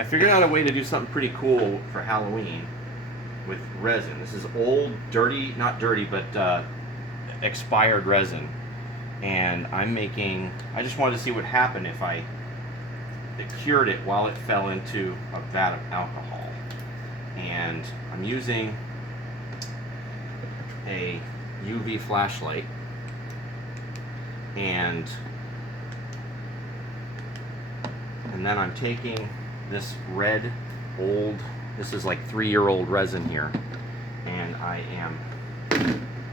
I figured out a way to do something pretty cool for Halloween with resin. This is old, dirty, not dirty, but expired resin. And I just wanted to see what happened if I cured it while it fell into a vat of alcohol. And I'm using a UV flashlight, and then I'm taking this red old, this is like 3-year-old resin here, and I am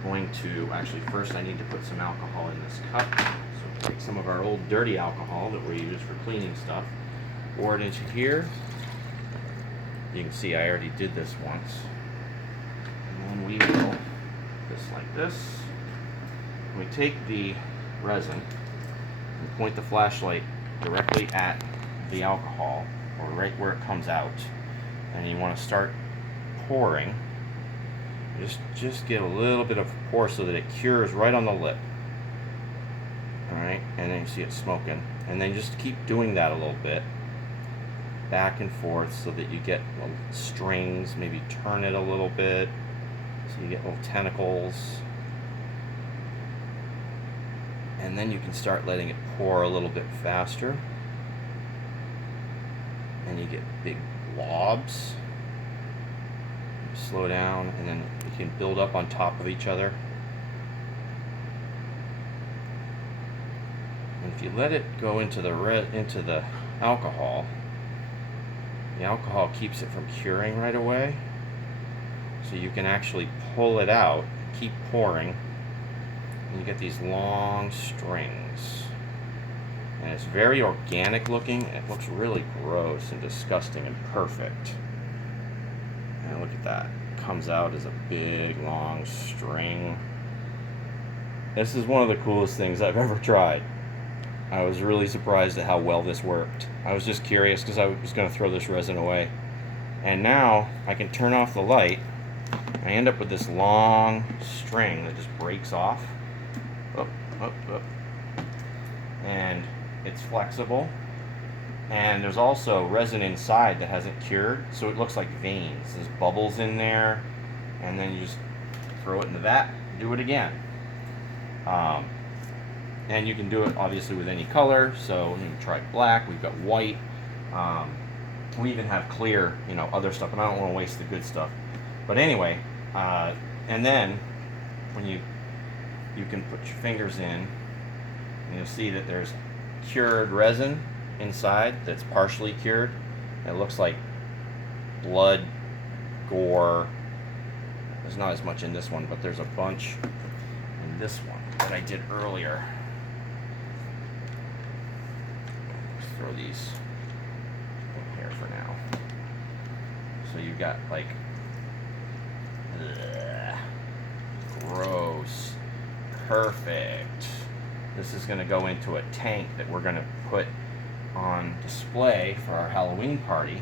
going to, actually first I need to put some alcohol in this cup. So take some of our old dirty alcohol that we use for cleaning stuff, pour it into here. You can see I already did this once. And then we will, just like this, we take the resin and point the flashlight directly at the alcohol, or right where it comes out, and you want to start pouring. Just get a little bit of pour so that it cures right on the lip. Alright, and then you see it smoking, and then just keep doing that a little bit, back and forth, so that you get little strings. Maybe turn it a little bit so you get little tentacles, and then you can start letting it pour a little bit faster, and you get big blobs. You slow down, and then you can build up on top of each other. And if you let it go into the alcohol, the alcohol keeps it from curing right away, so you can actually pull it out, keep pouring, and you get these long strings. And it's very organic looking. It looks really gross and disgusting and perfect. And look at that. It comes out as a big long string. This is one of the coolest things I've ever tried. I was really surprised at how well this worked. I was just curious because I was going to throw this resin away. And now I can turn off the light. I end up with this long string that just breaks off. Up, up, up. And it's flexible. And there's also resin inside that hasn't cured, so it looks like veins. There's bubbles in there. And then you just throw it in the vat, do it again. And you can do it obviously with any color, so you can try black, we've got white, we even have clear, other stuff, and I don't want to waste the good stuff. But anyway, and then when you can put your fingers in, and you'll see that there's cured resin inside that's partially cured. It looks like blood, gore. There's not as much in this one, but there's a bunch in this one that I did earlier. Throw these in here for now. So you've got like, gross, perfect. This is going to go into a tank that we're going to put on display for our Halloween party,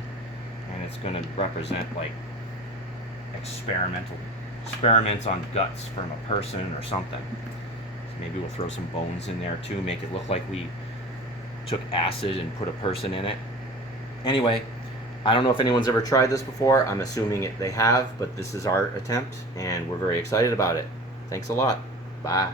and it's going to represent like experiments on guts from a person or something. So maybe we'll throw some bones in there too, make it look like we took acid and put a person in it. Anyway, I don't know if anyone's ever tried this before. I'm assuming they have, but this is our attempt, and we're very excited about it. Thanks a lot. Bye.